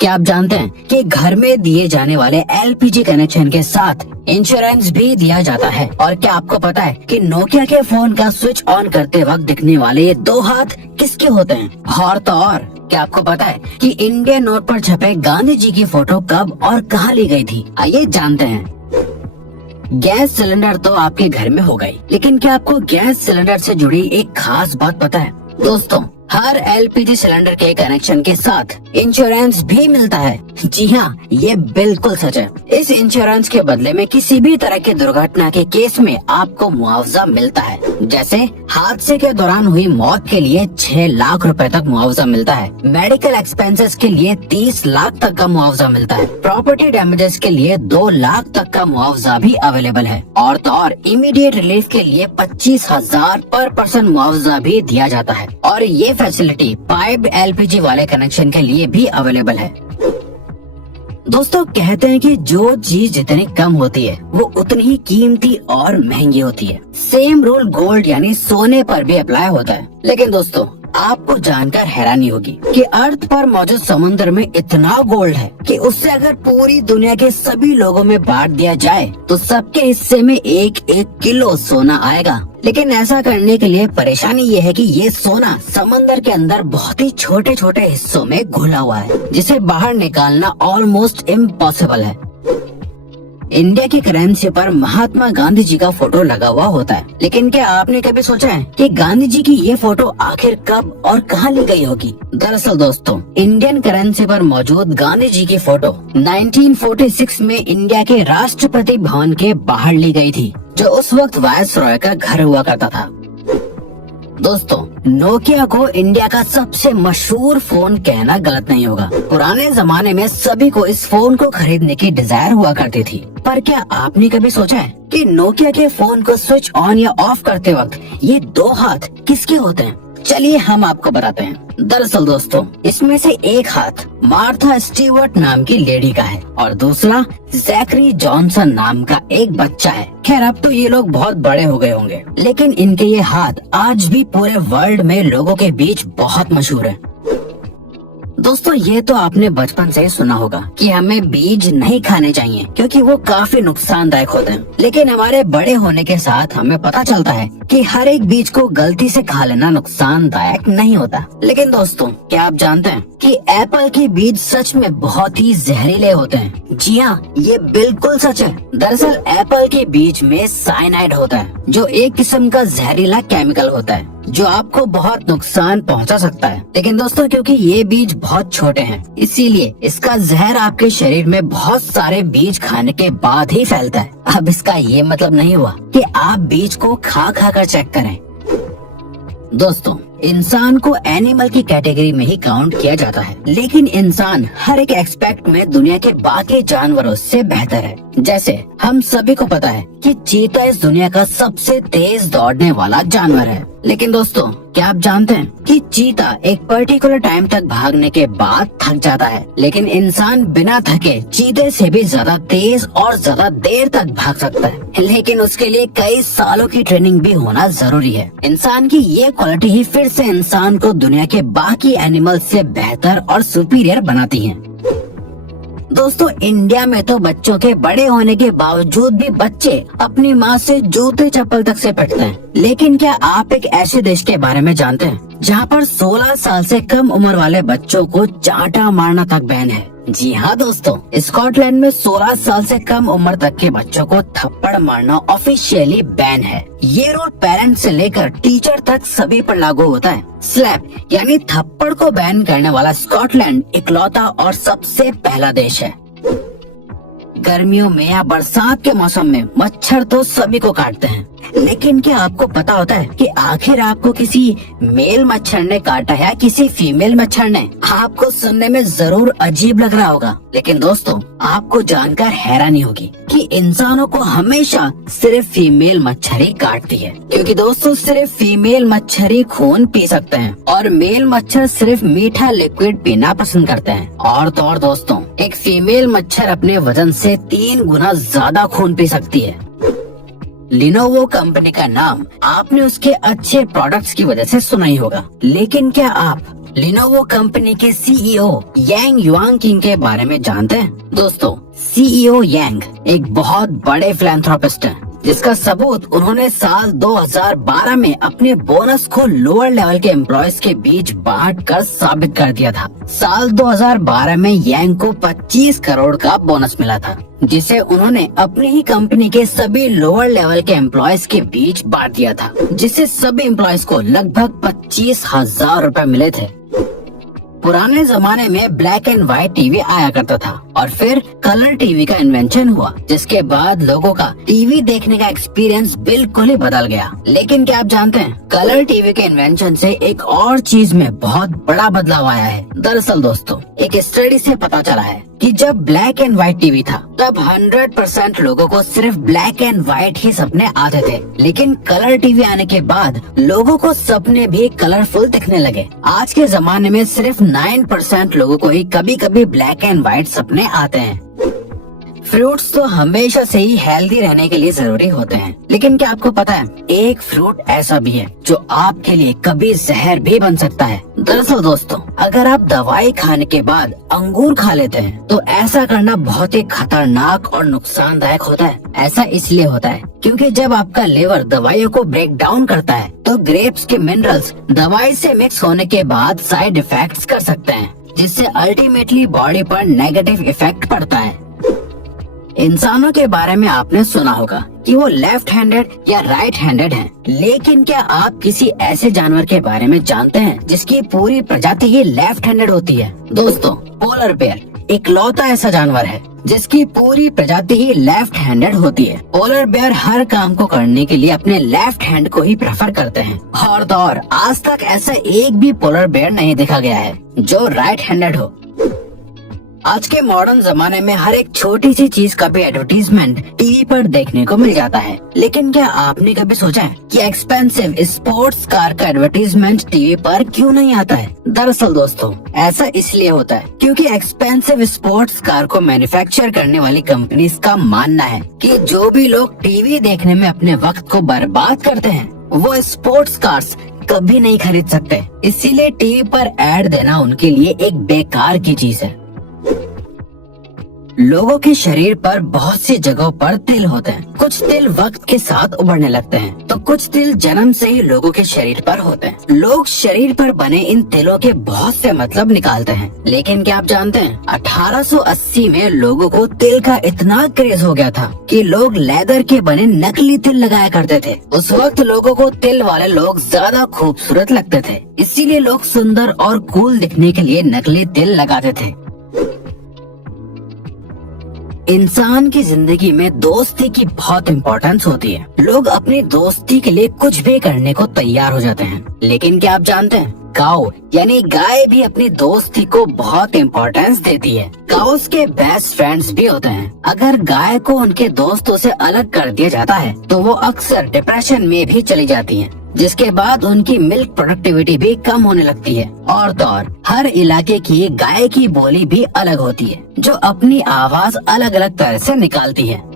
क्या आप जानते हैं कि घर में दिए जाने वाले एलपीजी कनेक्शन के साथ इंश्योरेंस भी दिया जाता है? और क्या आपको पता है कि नोकिया के फोन का स्विच ऑन करते वक्त दिखने वाले ये 2 हाथ किसके होते हैं? और तो और क्या आपको पता है कि इंडियन नोट पर छपे गांधी जी की फोटो कब और कहाँ ली गई थी? आइए जानते हैं। गैस सिलेंडर तो आपके घर में हो गई, लेकिन क्या आपको गैस सिलेंडर से जुड़ी एक खास बात पता है? दोस्तों, हर एलपीजी सिलेंडर के कनेक्शन के साथ इंश्योरेंस भी मिलता है। जी हाँ, ये बिल्कुल सच है। इस इंश्योरेंस के बदले में किसी भी तरह की दुर्घटना के केस में आपको मुआवजा मिलता है। जैसे हादसे के दौरान हुई मौत के लिए 6 लाख रुपए तक मुआवजा मिलता है। मेडिकल एक्सपेंसेस के लिए 30 लाख तक का मुआवजा मिलता है। प्रॉपर्टी डैमेजेस के लिए 2 लाख तक का मुआवजा भी अवेलेबल है। और तो और इमीडिएट रिलीफ के लिए 25,000 पर पर्सन मुआवजा भी दिया जाता है। और ये फैसिलिटी पाइप्ड एलपीजी वाले कनेक्शन के लिए भी अवेलेबल है। दोस्तों, कहते हैं कि जो चीज जितनी कम होती है वो उतनी ही कीमती और महंगी होती है। सेम रूल गोल्ड यानी सोने पर भी अप्लाई होता है। लेकिन दोस्तों, आपको जानकर हैरानी होगी कि अर्थ पर मौजूद समुद्र में इतना गोल्ड है कि उससे अगर पूरी दुनिया के सभी लोगों में बांट दिया जाए तो सबके हिस्से में 1-1 किलो सोना आएगा। लेकिन ऐसा करने के लिए परेशानी ये है कि ये सोना समंदर के अंदर बहुत ही छोटे छोटे हिस्सों में घुला हुआ है, जिसे बाहर निकालना ऑलमोस्ट इम्पॉसिबल है। इंडिया की करेंसी पर महात्मा गांधी जी का फोटो लगा हुआ होता है, लेकिन क्या आपने कभी सोचा है कि गांधी जी की ये फोटो आखिर कब और कहाँ ली गई होगी? दरअसल दोस्तों, इंडियन करेंसी पर मौजूद गांधी जी की फोटो 1946 में इंडिया के राष्ट्रपति भवन के बाहर ली गई थी, जो उस वक्त वायसरॉय का घर हुआ करता था। दोस्तों, नोकिया को इंडिया का सबसे मशहूर फोन कहना गलत नहीं होगा। पुराने जमाने में सभी को इस फोन को खरीदने की डिजायर हुआ करती थी। पर क्या आपने कभी सोचा है कि नोकिया के फोन को स्विच ऑन या ऑफ करते वक्त ये 2 हाथ किसके होते हैं? चलिए हम आपको बताते हैं। दरअसल दोस्तों, इसमें से एक हाथ मार्था स्टीवर्ट नाम की लेडी का है और दूसरा जैकरी जॉनसन नाम का एक बच्चा है। खैर, अब तो ये लोग बहुत बड़े हो गए होंगे, लेकिन इनके ये हाथ आज भी पूरे वर्ल्ड में लोगों के बीच बहुत मशहूर है। दोस्तों, ये तो आपने बचपन से ही सुना होगा कि हमें बीज नहीं खाने चाहिए क्योंकि वो काफी नुकसानदायक होते हैं। लेकिन हमारे बड़े होने के साथ हमें पता चलता है कि हर एक बीज को गलती से खा लेना नुकसानदायक नहीं होता। लेकिन दोस्तों, क्या आप जानते हैं कि एप्पल के बीज सच में बहुत ही जहरीले होते हैं? जी हाँ, ये बिल्कुल सच है। दरअसल एप्पल के बीज में साइनाइड होता है, जो एक किस्म का जहरीला केमिकल होता है जो आपको बहुत नुकसान पहुंचा सकता है। लेकिन दोस्तों, क्योंकि ये बीज बहुत छोटे हैं, इसीलिए इसका जहर आपके शरीर में बहुत सारे बीज खाने के बाद ही फैलता है। अब इसका ये मतलब नहीं हुआ कि आप बीज को खा खा कर चेक करें। दोस्तों, इंसान को एनिमल की कैटेगरी में ही काउंट किया जाता है, लेकिन इंसान हर एक एस्पेक्ट में दुनिया के बाकी जानवरों से बेहतर है। जैसे हम सभी को पता है कि चीता इस दुनिया का सबसे तेज दौड़ने वाला जानवर है। लेकिन दोस्तों, क्या आप जानते हैं कि चीता एक पर्टिकुलर टाइम तक भागने के बाद थक जाता है, लेकिन इंसान बिना थके चीते से भी ज्यादा तेज और ज्यादा देर तक भाग सकता है। लेकिन उसके लिए कई सालों की ट्रेनिंग भी होना जरूरी है। इंसान की ये क्वालिटी ही फिर से इंसान को दुनिया के बाकी एनिमल से बेहतर और सुपीरियर बनाती है। दोस्तों, इंडिया में तो बच्चों के बड़े होने के बावजूद भी बच्चे अपनी माँ से जूते चप्पल तक से पिटते हैं। लेकिन क्या आप एक ऐसे देश के बारे में जानते हैं जहाँ पर 16 साल से कम उम्र वाले बच्चों को चांटा मारना तक बैन है? जी हाँ दोस्तों, स्कॉटलैंड में 16 साल से कम उम्र तक के बच्चों को थप्पड़ मारना ऑफिशियली बैन है। ये रूल पेरेंट्स से लेकर टीचर तक सभी पर लागू होता है। स्लैप यानी थप्पड़ को बैन करने वाला स्कॉटलैंड इकलौता और सबसे पहला देश है। गर्मियों में या बरसात के मौसम में मच्छर तो सभी को काटते हैं, लेकिन क्या आपको पता होता है कि आखिर आपको किसी मेल मच्छर ने काटा है या किसी फीमेल मच्छर ने? आपको सुनने में जरूर अजीब लग रहा होगा, लेकिन दोस्तों, आपको जानकर हैरानी होगी कि इंसानों को हमेशा सिर्फ फीमेल मच्छर ही काटती है। क्योंकि दोस्तों, सिर्फ फीमेल मच्छर ही खून पी सकते हैं और मेल मच्छर सिर्फ मीठा लिक्विड पीना पसंद करते हैं। और तो और दोस्तों, एक फीमेल मच्छर अपने वजन से 3 गुना ज्यादा खून पी सकती है। लिनोवो कंपनी का नाम आपने उसके अच्छे प्रोडक्ट्स की वजह से सुना ही होगा, लेकिन क्या आप लिनोवो कंपनी के सीईओ यांग युआंग के बारे में जानते हैं? दोस्तों, सीईओ यांग एक बहुत बड़े फिलैंथ्रोपिस्ट हैं, जिसका सबूत उन्होंने साल 2012 में अपने बोनस को लोअर लेवल के एम्प्लॉयज के बीच बांट कर साबित कर दिया था। साल 2012 में यांग को 25 करोड़ का बोनस मिला था, जिसे उन्होंने अपनी ही कंपनी के सभी लोअर लेवल के एम्प्लॉयज के बीच बांट दिया था, जिससे सभी एम्प्लॉयज को लगभग 25,000 रुपए मिले थे। पुराने जमाने में ब्लैक एंड व्हाइट टीवी आया करता था और फिर कलर टीवी का इन्वेंशन हुआ, जिसके बाद लोगों का टीवी देखने का एक्सपीरियंस बिल्कुल ही बदल गया। लेकिन क्या आप जानते हैं, कलर टीवी के इन्वेंशन से एक और चीज में बहुत बड़ा बदलाव आया है। दरअसल दोस्तों, एक स्टडी से पता चला है कि जब ब्लैक एंड व्हाइट टीवी था तब 100% लोगों को सिर्फ ब्लैक एंड व्हाइट ही सपने आते थे, लेकिन कलर टीवी आने के बाद लोगों को सपने भी कलरफुल दिखने लगे। आज के जमाने में सिर्फ 9% लोगों को ही कभी कभी ब्लैक एंड व्हाइट सपने आते हैं। फ्रूट्स तो हमेशा से ही हेल्दी रहने के लिए जरूरी होते हैं, लेकिन क्या आपको पता है, एक फ्रूट ऐसा भी है जो आपके लिए कभी जहर भी बन सकता है। दरअसल दोस्तों, अगर आप दवाई खाने के बाद अंगूर खा लेते हैं तो ऐसा करना बहुत ही खतरनाक और नुकसानदायक होता है। ऐसा इसलिए होता है क्योंकि जब आपका लिवर दवाइयों को ब्रेक डाउन करता है तो ग्रेप्स के मिनरल्स दवाई से मिक्स होने के बाद साइड इफेक्ट्स कर सकते हैं, जिससे अल्टीमेटली बॉडी पर नेगेटिव इफेक्ट पड़ता है। इंसानों के बारे में आपने सुना होगा कि वो लेफ्ट हैंडेड या राइट हैंडेड हैं, लेकिन क्या आप किसी ऐसे जानवर के बारे में जानते हैं जिसकी पूरी प्रजाति ही लेफ्ट हैंडेड होती है? दोस्तों, पोलर बेयर इकलौता ऐसा जानवर है जिसकी पूरी प्रजाति ही लेफ्ट हैंडेड होती है। पोलर बेयर हर काम को करने के लिए अपने लेफ्ट हैंड को ही प्रेफर करते हैं, और तो और आज तक ऐसा एक भी पोलर बेयर नहीं देखा गया है जो राइट हैंडेड हो। आज के मॉडर्न जमाने में हर एक छोटी सी चीज का भी एडवर्टीजमेंट टीवी पर देखने को मिल जाता है, लेकिन क्या आपने कभी सोचा है कि एक्सपेंसिव स्पोर्ट्स कार का एडवर्टीजमेंट टीवी पर क्यों नहीं आता है? दरअसल दोस्तों, ऐसा इसलिए होता है क्योंकि एक्सपेंसिव स्पोर्ट्स कार को मैन्युफैक्चर करने वाली कंपनीज का मानना है कि जो भी लोग टीवी देखने में अपने वक्त को बर्बाद करते हैं वो स्पोर्ट्स कार्स कभी नहीं खरीद सकते। इसीलिए टीवी पर एड देना उनके लिए एक बेकार की चीज है। लोगों के शरीर पर बहुत सी जगहों पर तिल होते हैं। कुछ तिल वक्त के साथ उभरने लगते हैं, तो कुछ तिल जन्म से ही लोगों के शरीर पर होते हैं। लोग शरीर पर बने इन तिलों के बहुत से मतलब निकालते हैं, लेकिन क्या आप जानते हैं, 1880 में लोगों को तिल का इतना क्रेज हो गया था कि लोग लेदर के बने नकली तिल लगाया करते थे। उस वक्त लोगों को तिल वाले लोग ज्यादा खूबसूरत लगते थे, इसीलिए लोग सुंदर और कूल दिखने के लिए नकली तिल लगाते थे। इंसान की जिंदगी में दोस्ती की बहुत इम्पोर्टेंस होती है। लोग अपनी दोस्ती के लिए कुछ भी करने को तैयार हो जाते हैं, लेकिन क्या आप जानते हैं, काऊ यानी गाय भी अपनी दोस्ती को बहुत इम्पोर्टेंस देती है। काउस के बेस्ट फ्रेंड्स भी होते हैं। अगर गाय को उनके दोस्तों से अलग कर दिया जाता है तो वो अक्सर डिप्रेशन में भी चली जाती हैं, जिसके बाद उनकी मिल्क प्रोडक्टिविटी भी कम होने लगती है। और तो और हर इलाके की गाय की बोली भी अलग होती है, जो अपनी आवाज अलग अलग तरह से निकालती है।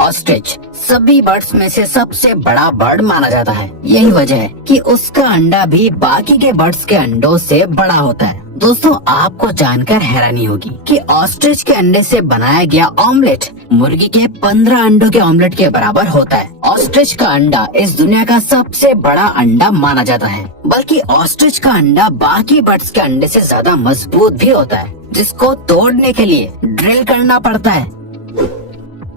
ऑस्ट्रिच सभी बर्ड्स में से सबसे बड़ा बर्ड माना जाता है। यही वजह है कि उसका अंडा भी बाकी के बर्ड्स के अंडों से बड़ा होता है। दोस्तों, आपको जानकर हैरानी होगी कि ऑस्ट्रिच के अंडे से बनाया गया ऑमलेट मुर्गी के 15 अंडों के ऑमलेट के बराबर होता है। ऑस्ट्रिच का अंडा इस दुनिया का सबसे बड़ा अंडा माना जाता है, बल्कि ऑस्ट्रिच का अंडा बाकी बर्ड्स के अंडे से ज्यादा मजबूत भी होता है, जिसको तोड़ने के लिए ड्रिल करना पड़ता है।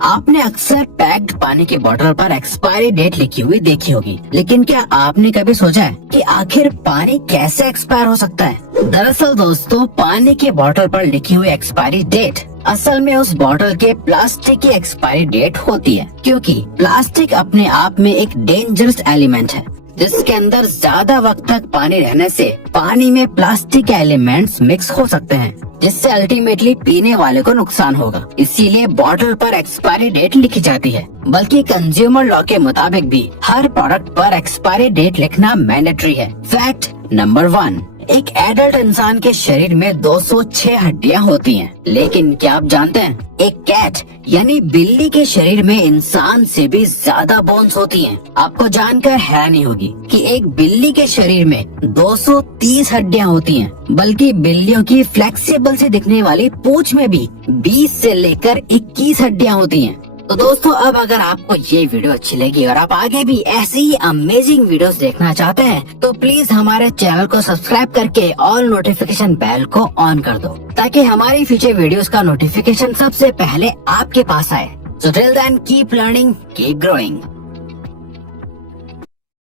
आपने अक्सर पैक्ड पानी की बोतल पर एक्सपायरी डेट लिखी हुई देखी होगी, लेकिन क्या आपने कभी सोचा है कि आखिर पानी कैसे एक्सपायर हो सकता है? दरअसल दोस्तों, पानी की बोतल पर लिखी हुई एक्सपायरी डेट असल में उस बोतल के प्लास्टिक की एक्सपायरी डेट होती है, क्योंकि प्लास्टिक अपने आप में एक डेंजरस एलिमेंट है, जिसके अंदर ज्यादा वक्त तक पानी रहने से पानी में प्लास्टिक के एलिमेंट्स मिक्स हो सकते हैं, जिससे अल्टीमेटली पीने वाले को नुकसान होगा। इसीलिए बोतल पर एक्सपायरी डेट लिखी जाती है। बल्कि कंज्यूमर लॉ के मुताबिक भी हर प्रोडक्ट पर एक्सपायरी डेट लिखना मैंडेटरी है। फैक्ट नंबर 1, एक एडल्ट इंसान के शरीर में 206 हड्डियां होती हैं, लेकिन क्या आप जानते हैं एक कैट यानी बिल्ली के शरीर में इंसान से भी ज्यादा बोन्स होती हैं। आपको जानकर हैरानी होगी कि एक बिल्ली के शरीर में 230 हड्डियां होती हैं, बल्कि बिल्लियों की फ्लेक्सिबल से दिखने वाली पूंछ में भी 20 से लेकर 21 हड्डियां होती हैं। तो दोस्तों, अब अगर आपको ये वीडियो अच्छी लगी और आप आगे भी ऐसी ही अमेजिंग वीडियोस देखना चाहते हैं तो प्लीज हमारे चैनल को सब्सक्राइब करके ऑल नोटिफिकेशन बेल को ऑन कर दो, ताकि हमारी फ्यूचर वीडियोस का नोटिफिकेशन सबसे पहले आपके पास आए। So till then, keep learning, keep growing.